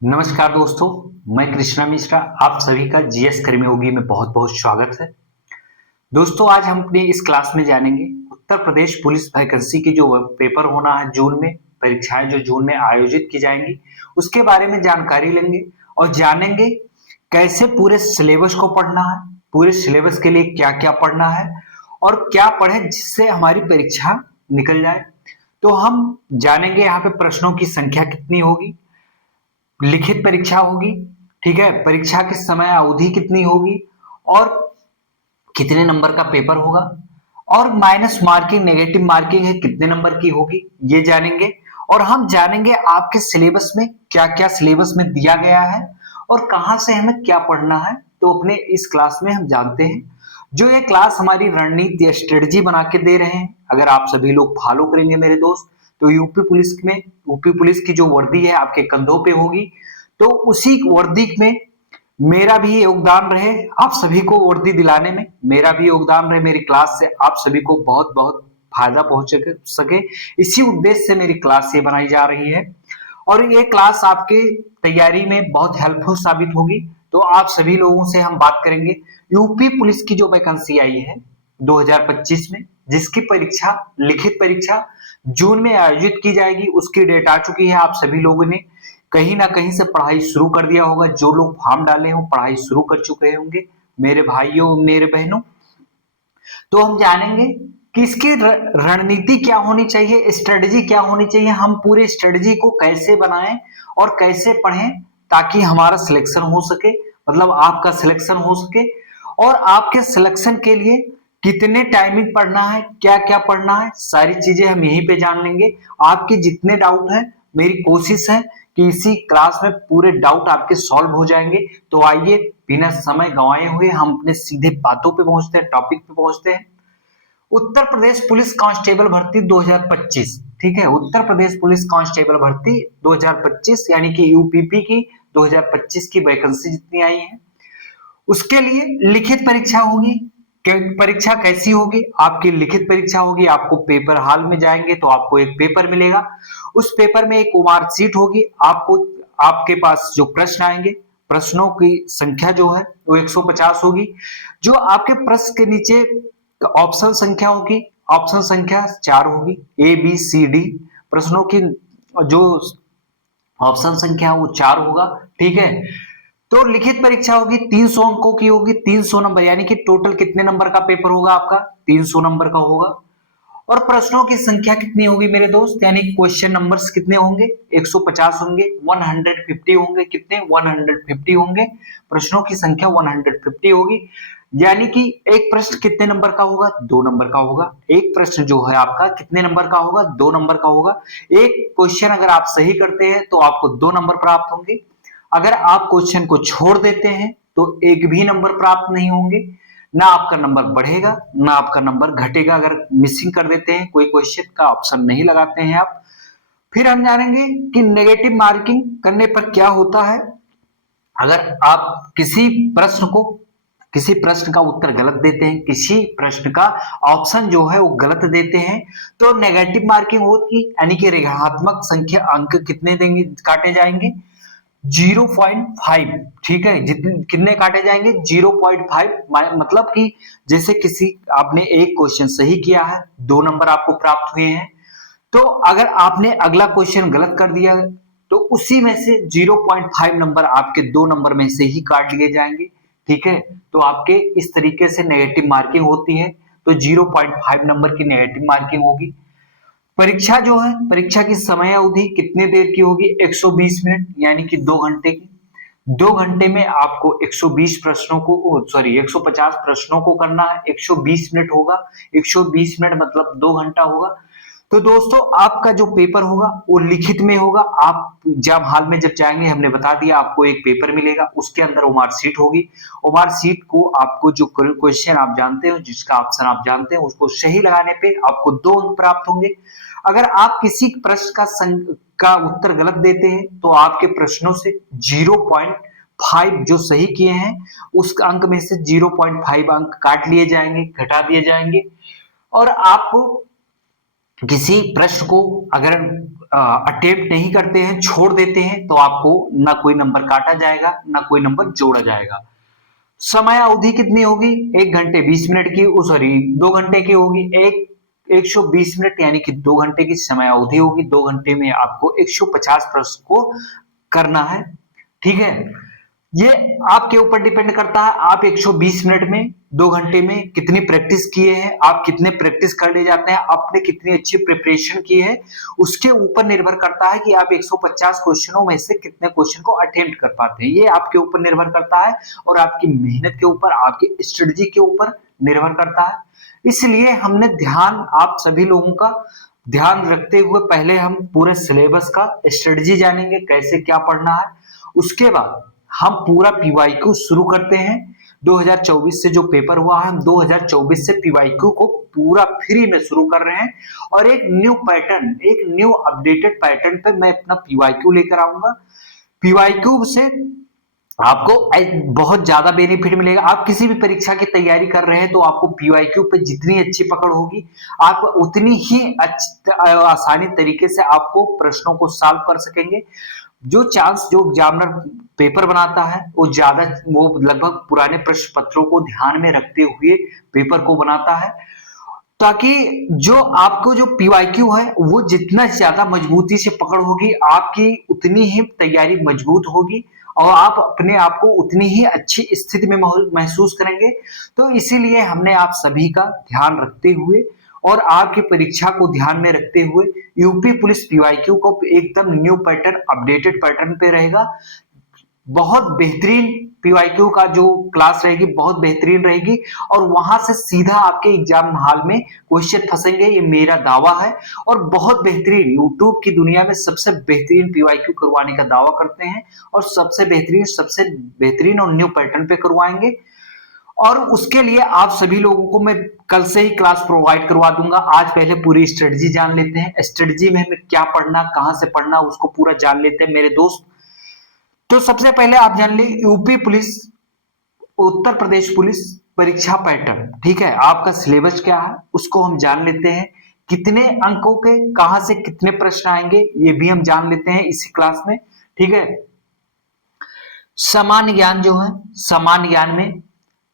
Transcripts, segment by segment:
नमस्कार दोस्तों, मैं कृष्णा मिश्रा आप सभी का जीएस कर्मयोगी में बहुत बहुत स्वागत है। दोस्तों, आज हम अपने इस क्लास में जानेंगे उत्तर प्रदेश पुलिस वैकेंसी की जो पेपर होना है जून में, परीक्षाएं जो जून में आयोजित की जाएंगी उसके बारे में जानकारी लेंगे और जानेंगे कैसे पूरे सिलेबस को पढ़ना है, पूरे सिलेबस के लिए क्या क्या पढ़ना है और क्या पढ़े जिससे हमारी परीक्षा निकल जाए। तो हम जानेंगे यहाँ पे प्रश्नों की संख्या कितनी होगी, लिखित परीक्षा होगी, ठीक है, परीक्षा के समय अवधि कितनी होगी और कितने नंबर का पेपर होगा और माइनस मार्किंग नेगेटिव मार्किंग है कितने नंबर की होगी, ये जानेंगे। और हम जानेंगे आपके सिलेबस में क्या क्या सिलेबस में दिया गया है और कहाँ से हमें क्या पढ़ना है। तो अपने इस क्लास में हम जानते हैं, जो ये क्लास हमारी रणनीति स्ट्रेटजी बना के दे रहे हैं, अगर आप सभी लोग फॉलो करेंगे मेरे दोस्त, तो यूपी पुलिस की जो वर्दी है आपके कंधों पे होगी। तो उसी वर्दी में मेरा भी योगदान रहे, आप सभी को वर्दी दिलाने में मेरा भी योगदान रहे, मेरी क्लास से आप सभी को बहुत बहुत फायदा पहुंच सके, इसी उद्देश्य से मेरी क्लास ये बनाई जा रही है और ये क्लास आपके तैयारी में बहुत हेल्पफुल साबित होगी। तो आप सभी लोगों से हम बात करेंगे यूपी पुलिस की जो वैकेंसी आई है 2025 में, जिसकी परीक्षा लिखित परीक्षा जून में आयोजित की जाएगी, उसकी डेट आ चुकी है। आप सभी लोगों ने कहीं ना कहीं से पढ़ाई शुरू कर दिया होगा, जो लोग फॉर्म डाले हों पढ़ाई शुरू कर चुके होंगे मेरे भाइयों मेरे बहनों। तो हम जानेंगे कि इसकी रणनीति क्या होनी चाहिए, स्ट्रेटजी क्या होनी चाहिए, हम पूरे स्ट्रेटजी को कैसे बनाएं और कैसे पढ़ें ताकि हमारा सिलेक्शन हो सके, मतलब आपका सिलेक्शन हो सके। और आपके सिलेक्शन के लिए कितने टाइमिंग पढ़ना है, क्या क्या पढ़ना है, सारी चीजें हम यहीं पे जान लेंगे। आपके जितने डाउट है, मेरी कोशिश है कि इसी क्लास में पूरे डाउट आपके सॉल्व हो जाएंगे। तो आइए बिना समय गंवाए हुए हम अपने सीधे बातों पे पहुंचते हैं, टॉपिक पे पहुंचते हैं। उत्तर प्रदेश पुलिस कांस्टेबल भर्ती 2025, ठीक है, उत्तर प्रदेश पुलिस कांस्टेबल भर्ती 2025 यानी कि यूपीपी की 2025 की वैकेंसी जितनी आई है उसके लिए लिखित परीक्षा होगी। परीक्षा कैसी होगी, आपकी लिखित परीक्षा होगी, आपको पेपर हॉल में जाएंगे तो आपको एक पेपर मिलेगा, उस पेपर में एक मार्कशीट होगी, आपको आपके पास जो प्रश्न आएंगे, प्रश्नों की संख्या जो है वो 150 होगी। जो आपके प्रश्न के नीचे ऑप्शन संख्या होगी, ऑप्शन संख्या 4 होगी, ए बी सी डी प्रश्नों की जो ऑप्शन संख्या वो 4 होगा, ठीक है। तो लिखित परीक्षा होगी 300 अंकों की होगी, 300 नंबर, यानी कि टोटल कितने नंबर का पेपर होगा आपका, 300 नंबर का होगा। और प्रश्नों की संख्या कितनी होगी मेरे दोस्त, यानी क्वेश्चन नंबर्स कितने होंगे, 150 होंगे, 150 होंगे, कितने 150 होंगे, प्रश्नों की संख्या 150 होगी। यानी कि एक प्रश्न कितने नंबर का होगा, 2 नंबर का होगा। एक प्रश्न जो है आपका कितने नंबर का होगा, 2 नंबर का होगा। एक क्वेश्चन अगर आप सही करते हैं तो आपको 2 नंबर प्राप्त होंगे, अगर आप क्वेश्चन को छोड़ देते हैं तो एक भी नंबर प्राप्त नहीं होंगे, ना आपका नंबर बढ़ेगा ना आपका नंबर घटेगा। अगर मिसिंग कर देते हैं, कोई क्वेश्चन का ऑप्शन नहीं लगाते हैं आप। फिर हम जानेंगे कि नेगेटिव मार्किंग करने पर क्या होता है। अगर आप किसी प्रश्न का उत्तर गलत देते हैं, किसी प्रश्न का ऑप्शन जो है वो गलत देते हैं, तो नेगेटिव मार्किंग होगी, यानी कि ऋणात्मक संख्या अंक कितने देंगे, काटे जाएंगे 0.5, ठीक है, जितने कितने काटे जाएंगे 0.5, मतलब कि जैसे किसी आपने एक क्वेश्चन सही किया है, 2 नंबर आपको प्राप्त हुए हैं, तो अगर आपने अगला क्वेश्चन गलत कर दिया तो उसी में से 0.5 नंबर आपके 2 नंबर में से ही काट लिए जाएंगे, ठीक है। तो आपके इस तरीके से नेगेटिव मार्किंग होती है, तो 0.5 नंबर की नेगेटिव मार्किंग होगी। परीक्षा जो है, परीक्षा की समय अवधि कितने देर की होगी, 120 मिनट, यानी कि 2 घंटे की। 2 घंटे में आपको 120 प्रश्नों को, सॉरी 150 प्रश्नों को करना है, 120 मिनट होगा, 120 मिनट मतलब 2 घंटा होगा। तो दोस्तों आपका जो पेपर होगा वो लिखित में होगा, आप जब हाल में जब जाएंगे, हमने बता दिया आपको एक पेपर मिलेगा, उसके अंदर वो मार्कशीट होगी, वो मार्कशीट को आपको जो क्वेश्चन आप जानते हो, जिसका ऑप्शन आप जानते हैं, उसको सही लगाने पे आपको 2 अंक प्राप्त होंगे। अगर आप किसी प्रश्न का उत्तर गलत देते हैं तो आपके प्रश्नों से 0.5 जो सही किए हैं उस अंक में से 0.5 अंक काट लिए जाएंगे, घटा दिए जाएंगे। और आपको किसी प्रश्न को अगर अटेम्प्ट नहीं करते हैं, छोड़ देते हैं, तो आपको ना कोई नंबर काटा जाएगा ना कोई नंबर जोड़ा जाएगा। समय अवधि कितनी होगी? 1 घंटे 20 मिनट की, सॉरी 2 घंटे की होगी। 120 मिनट यानी कि 2 घंटे की समय अवधि होगी। 2 घंटे में आपको 150 प्रश्न को करना है। ठीक है, ये आपके ऊपर डिपेंड करता है आप 120 मिनट में 2 घंटे में कितनी प्रैक्टिस किए हैं, आप कितने प्रैक्टिस कर ले जाते हैं, आपने कितनी अच्छी प्रिपरेशन की है, उसके ऊपर निर्भर करता है कि आप 150 क्वेश्चनों में से कितने क्वेश्चन को अटेम्प्ट कर पाते हैं। ये आपके ऊपर निर्भर करता है और आपकी मेहनत के ऊपर, आपकी स्ट्रेटजी के ऊपर निर्भर करता है। इसलिए हमने ध्यान, आप सभी लोगों का ध्यान रखते हुए पहले हम पूरे सिलेबस का स्ट्रेटजी जानेंगे, कैसे क्या पढ़ना है। उसके बाद हम पूरा पीवाईक्यू शुरू करते हैं। 2024 से जो पेपर हुआ है, हम 2024 से पीवाईक्यू को पूरा फ्री में शुरू कर रहे हैं और एक न्यू पैटर्न, एक न्यू अपडेटेड पैटर्न पे मैं अपना पीवाईक्यू लेकर आऊंगा। पीवाईक्यू से आपको बहुत ज्यादा बेनिफिट मिलेगा। आप किसी भी परीक्षा की तैयारी कर रहे हैं तो आपको पीवाईक्यू पे जितनी अच्छी पकड़ होगी, आप उतनी ही आसानी तरीके से आपको प्रश्नों को सॉल्व कर सकेंगे। जो चांस जो एग्जामिनर पेपर बनाता है वो लगभग पुराने प्रश्न पत्रों को ध्यान में रखते हुए पेपर को बनाता है, ताकि जो आपको जो पीवाईक्यू है वो जितना ज्यादा मजबूती से पकड़ होगी, आपकी उतनी ही तैयारी मजबूत होगी और आप अपने आप को उतनी ही अच्छी स्थिति में महसूस करेंगे। तो इसीलिए हमने आप सभी का ध्यान रखते हुए और आपकी परीक्षा को ध्यान में रखते हुए यूपी पुलिस पीवाईक्यू को एकदम न्यू पैटर्न, अपडेटेड पैटर्न पे रहेगा। बहुत बेहतरीन पीवाईक्यू का जो क्लास रहेगी, बहुत बेहतरीन रहेगी और वहां से सीधा आपके एग्जाम हॉल में क्वेश्चन फंसेंगे, ये मेरा दावा है। और बहुत बेहतरीन, यूट्यूब की दुनिया में सबसे बेहतरीन पीवाईक्यू करवाने का दावा करते हैं और सबसे बेहतरीन और न्यू पैटर्न पे करवाएंगे। और उसके लिए आप सभी लोगों को मैं कल से ही क्लास प्रोवाइड करवा दूंगा। आज पहले पूरी स्ट्रेटजी जान लेते हैं, स्ट्रेटजी में हमें क्या पढ़ना, कहां से पढ़ना, उसको पूरा जान लेते हैं मेरे दोस्त। तो सबसे पहले आप जान ली UP police, Uttar Pradesh police परीक्षा पैटर्न। ठीक है, आपका सिलेबस क्या है उसको हम जान लेते हैं। कितने अंकों के कहां से कितने प्रश्न आएंगे ये भी हम जान लेते हैं इसी क्लास में। ठीक है, सामान्य ज्ञान जो है, सामान्य ज्ञान में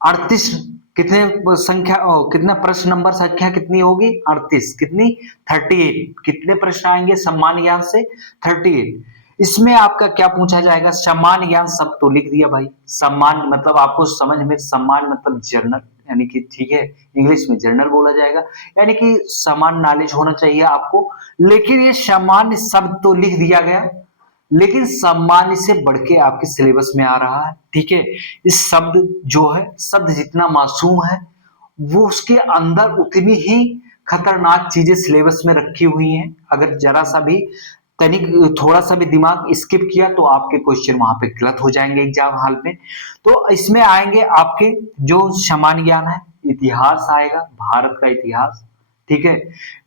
38 कितने संख्या, कितना प्रश्न नंबर संख्या कितनी होगी? 38। कितनी? 38। कितने प्रश्न आएंगे सामान्य ज्ञान से? 38। इसमें आपका क्या पूछा जाएगा? सामान्य ज्ञान सब तो लिख दिया भाई। सामान्य मतलब आपको समझ में, सामान्य मतलब जनरल, यानी कि ठीक है, इंग्लिश में जनरल बोला जाएगा, यानी कि सामान्य नॉलेज होना चाहिए आपको। लेकिन ये सामान्य शब्द तो लिख दिया गया, लेकिन सामान्य से बढ़ के आपके सिलेबस में आ रहा है। ठीक है, इस शब्द जो है, शब्द जितना मासूम है वो उसके अंदर उतनी ही खतरनाक चीजें सिलेबस में रखी हुई हैं। अगर जरा सा भी तनिक थोड़ा सा भी दिमाग स्किप किया तो आपके क्वेश्चन वहां पे गलत हो जाएंगे एग्जाम हॉल में। तो इसमें आएंगे आपके जो सामान्य ज्ञान है, इतिहास आएगा, भारत का इतिहास। ठीक है,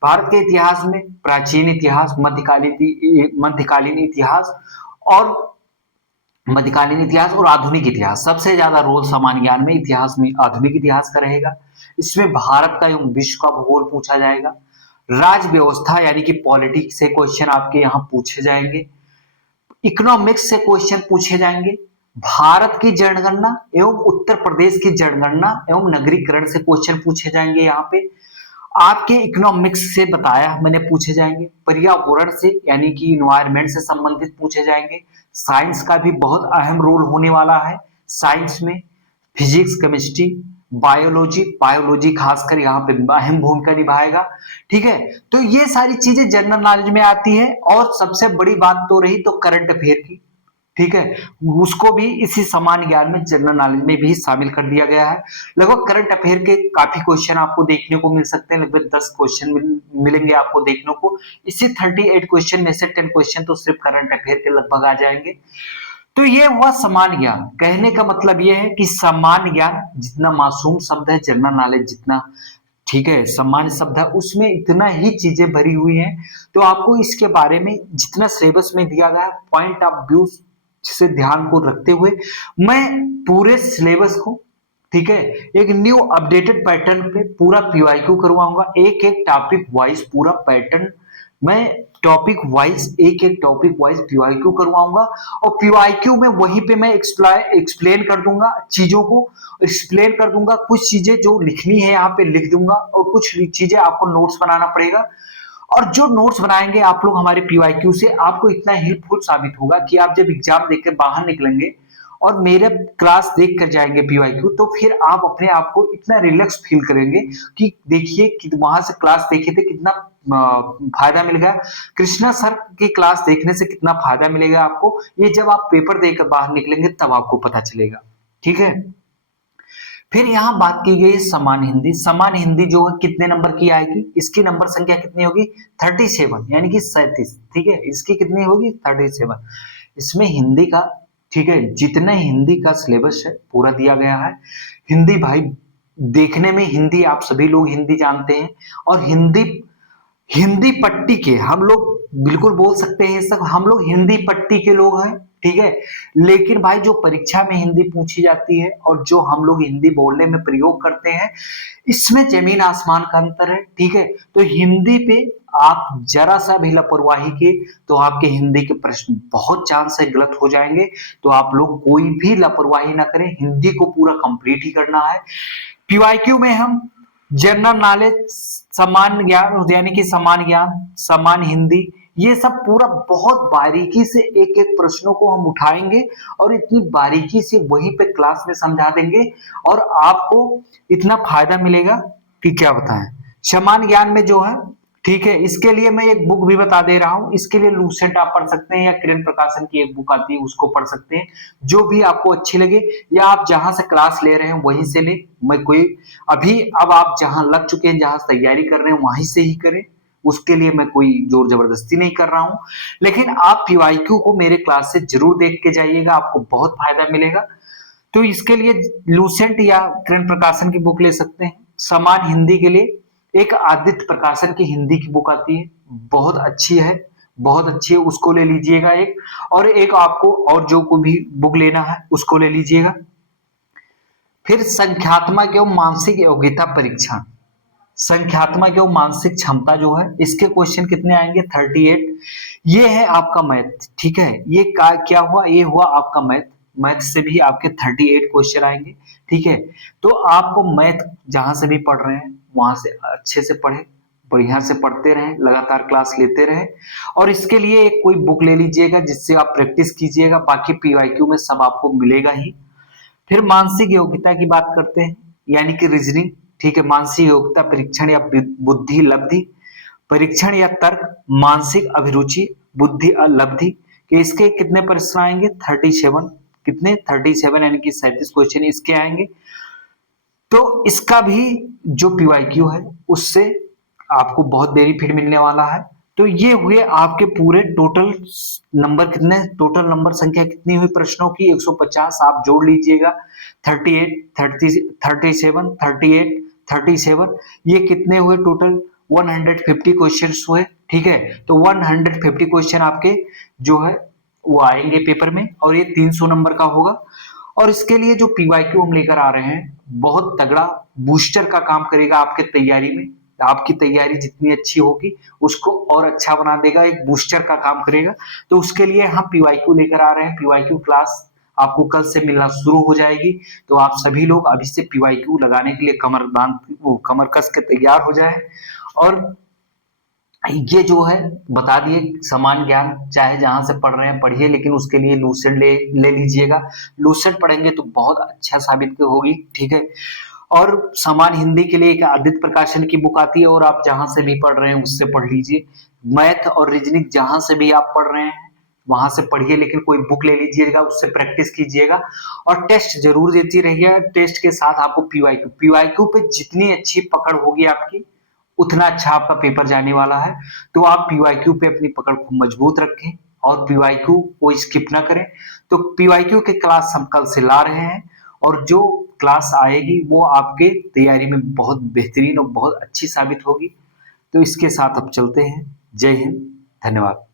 भारत के इतिहास में प्राचीन इतिहास, मध्यकालीन इतिहास और आधुनिक इतिहास। सबसे ज्यादा रोल सामान्य ज्ञान में इतिहास में, आधुनिक इतिहास का रहेगा। इसमें भारत का एवं विश्व का भूगोल पूछा जाएगा। राज व्यवस्था यानी कि पॉलिटिक्स से क्वेश्चन आपके यहाँ पूछे जाएंगे। इकोनॉमिक्स से क्वेश्चन पूछे जाएंगे। भारत की जनगणना एवं उत्तर प्रदेश की जनगणना एवं नगरीकरण से क्वेश्चन पूछे जाएंगे। यहाँ पे आपके इकोनॉमिक्स से बताया मैंने पूछे जाएंगे। पर्यावरण से यानी कि इन्वायरमेंट से संबंधित पूछे जाएंगे। साइंस का भी बहुत अहम रोल होने वाला है। साइंस में फिजिक्स, केमिस्ट्री, बायोलॉजी खासकर यहाँ पे अहम भूमिका निभाएगा। ठीक है, तो ये सारी चीजें जनरल नॉलेज में आती है। और सबसे बड़ी बात तो रही तो करंट अफेयर की। ठीक है, उसको भी इसी सामान्य ज्ञान में, जनरल नॉलेज में भी शामिल कर दिया गया है। लगभग करंट अफेयर के काफी क्वेश्चन आपको देखने को मिल सकते हैं। लगभग 10 क्वेश्चन मिलेंगे आपको देखने को। इसी 38 क्वेश्चन में से 10 क्वेश्चन तो सिर्फ करंट अफेयर के लगभग आ जाएंगे। तो ये हुआ सामान्य ज्ञान। कहने का मतलब ये है कि सामान्य ज्ञान जितना मासूम शब्द है, जनरल नॉलेज जितना, ठीक है, सामान्य शब्द है, उसमें इतना ही चीजें भरी हुई हैं। तो आपको इसके बारे में जितना सिलेबस में दिया गया है, पॉइंट ऑफ व्यू से ध्यान को रखते हुए मैं पूरे सिलेबस को ठीक है, एक न्यू अपडेटेड पैटर्न पे पूरा पीवाईक्यू करवाऊंगा, एक एक टॉपिक वाइज पूरा पैटर्न मैं टॉपिक वाइज एक एक टॉपिक वाइज पीवाईक्यू करवाऊंगा। और पीवाईक्यू में वहीं पे मैं एक्सप्लेन कर दूंगा, चीजों को एक्सप्लेन कर दूंगा, कुछ चीजें जो लिखनी है यहाँ पे लिख दूंगा और कुछ चीजें आपको नोट्स बनाना पड़ेगा। और जो नोट्स बनाएंगे आप लोग हमारे पीवाईक्यू से, आपको इतना हेल्पफुल साबित होगा कि आप जब एग्जाम देकर बाहर निकलेंगे और मेरे क्लास देख कर जाएंगे पीवाईक्यू, तो फिर आप अपने आप को इतना रिलैक्स फील करेंगे कि देखिए कि वहां से क्लास देखे थे कितना फायदा मिल गया, कृष्णा सर की क्लास देखने से कितना फायदा मिलेगा आपको, ये जब आप पेपर देकर बाहर निकलेंगे तब आपको पता चलेगा। ठीक है, फिर यहाँ बात की गई समान हिंदी। समान हिंदी जो है कितने नंबर की आएगी, इसकी नंबर संख्या कितनी होगी 37 यानी कि 37। ठीक है, इसकी कितनी होगी 37। इसमें हिंदी का, ठीक है, जितना हिंदी का सिलेबस है पूरा दिया गया है। हिंदी भाई देखने में हिंदी आप सभी लोग हिंदी जानते हैं, और हिंदी हिंदी पट्टी के हम लोग बिल्कुल बोल सकते हैं सब हम लोग हिंदी पट्टी के लोग हैं। ठीक है, लेकिन भाई जो परीक्षा में हिंदी पूछी जाती है और जो हम लोग हिंदी बोलने में प्रयोग करते हैं, इसमें जमीन आसमान का अंतर है। ठीक है, तो हिंदी पे आप जरा सा भी लापरवाही की तो आपके हिंदी के प्रश्न बहुत चांस है गलत हो जाएंगे। तो आप लोग कोई भी लापरवाही ना करें, हिंदी को पूरा कंप्लीट ही करना है। पीवाईक्यू में हम जनरल नॉलेज, समान ज्ञान यानी कि समान ज्ञान, समान हिंदी, ये सब पूरा बहुत बारीकी से एक एक प्रश्नों को हम उठाएंगे और इतनी बारीकी से वहीं पे क्लास में समझा देंगे और आपको इतना फायदा मिलेगा कि क्या बताएं। समान ज्ञान में जो है, ठीक है, इसके लिए मैं एक बुक भी बता दे रहा हूं, इसके लिए लूसेंट आप पढ़ सकते हैं या किरण प्रकाशन की एक बुक आती है उसको पढ़ सकते हैं, जो भी आपको अच्छी लगे, या आप जहां से क्लास ले रहे हैं वहीं से ले। मैं कोई अभी अब आप जहां लग चुके हैं, जहां तैयारी कर रहे हैं वहीं से ही करें, उसके लिए मैं कोई जोर जबरदस्ती नहीं कर रहा हूं। लेकिन आप पीवाईक्यू को मेरे क्लास से जरूर देख के जाइएगा, आपको बहुत फायदा मिलेगा। तो इसके लिए लूसेंट या किरण प्रकाशन की बुक ले सकते हैं। समान हिंदी के लिए एक आदित्य प्रकाशन की हिंदी की बुक आती है, बहुत अच्छी है, बहुत अच्छी है, उसको ले लीजिएगा एक। और एक आपको और जो को भी बुक लेना है उसको ले लीजिएगा। फिर संख्यात्मक एवं मानसिक योग्यता परीक्षण, संख्यात्मक एवं मानसिक क्षमता जो है, इसके क्वेश्चन कितने आएंगे 38। ये है आपका मैथ। ठीक है, ये क्या हुआ, ये हुआ आपका मैथ। मैथ से भी आपके 38 क्वेश्चन आएंगे। ठीक है, तो आपको मैथ जहां से भी पढ़ रहे हैं वहां से अच्छे से पढ़े, बढ़िया से पढ़ते रहें, लगातार क्लास लेते रहें। और इसके लिए एक कोई बुक ले लीजिएगा जिससे आप प्रैक्टिस कीजिएगा, बाकी पीवाईक्यू में सब आपको मिलेगा ही। फिर मानसिक योग्यता की बात करते हैं, यानी कि रीजनिंग। ठीक है, मानसिक योग्यता परीक्षण या बुद्धि लब्धि परीक्षण या तर्क, मानसिक अभिरुचि, बुद्धि लब्धि के इसके कितने प्रश्न आएंगे 37। कितने 37 यानी कि 37 क्वेश्चन इसके आएंगे। तो इसका भी जो पीवाईक्यू है उससे आपको बहुत बेनिफिट मिलने वाला है। तो ये हुए आपके पूरे टोटल नंबर कितने, टोटल नंबर संख्या कितनी हुई प्रश्नों की 150। आप जोड़ लीजिएगा 38 37 38 37, ये कितने हुए टोटल 150 क्वेश्चंस हुए। ठीक है, तो 150 क्वेश्चन आपके जो है वो आएंगे पेपर में, और ये 300 नंबर का होगा। और इसके लिए जो पीवाईक्यू हम लेकर आ रहे हैं बहुत तगड़ा बूस्टर का काम करेगा आपके तैयारी में। आपकी तैयारी जितनी अच्छी होगी उसको और अच्छा बना देगा, एक बूस्टर का काम करेगा। तो उसके लिए हम पीवाईक्यू लेकर आ रहे हैं। पीवाईक्यू क्लास आपको कल से मिलना शुरू हो जाएगी। तो आप सभी लोग अभी से पीवाईक्यू लगाने के लिए कमर कस के तैयार हो जाए। और ये जो है बता दिए, समान ज्ञान चाहे जहां से पढ़ रहे हैं पढ़िए, लेकिन उसके लिए लूसेंट ले लीजिएगा। लूसेंट पढ़ेंगे तो बहुत अच्छा साबित होगी। ठीक है, और समान हिंदी के लिए एक आदित्य प्रकाशन की बुक आती है, और आप जहां से भी पढ़ रहे हैं उससे पढ़ लीजिए। मैथ और रीजनिंग जहां से भी आप पढ़ रहे हैं वहां से पढ़िए, लेकिन कोई बुक ले लीजिएगा, उससे प्रैक्टिस कीजिएगा। और टेस्ट जरूर देती रहिए। टेस्ट के साथ आपको पीवाईक्यू पे जितनी अच्छी पकड़ होगी आपकी उतना अच्छा आपका पेपर जाने वाला है। तो आप पीवाईक्यू पे अपनी पकड़ को मजबूत रखें और पीवाईक्यू को स्किप ना करें। तो पीवाईक्यू के क्लास हम कल से ला रहे हैं, और जो क्लास आएगी वो आपके तैयारी में बहुत बेहतरीन और बहुत अच्छी साबित होगी। तो इसके साथ अब चलते हैं। जय हिंद, धन्यवाद।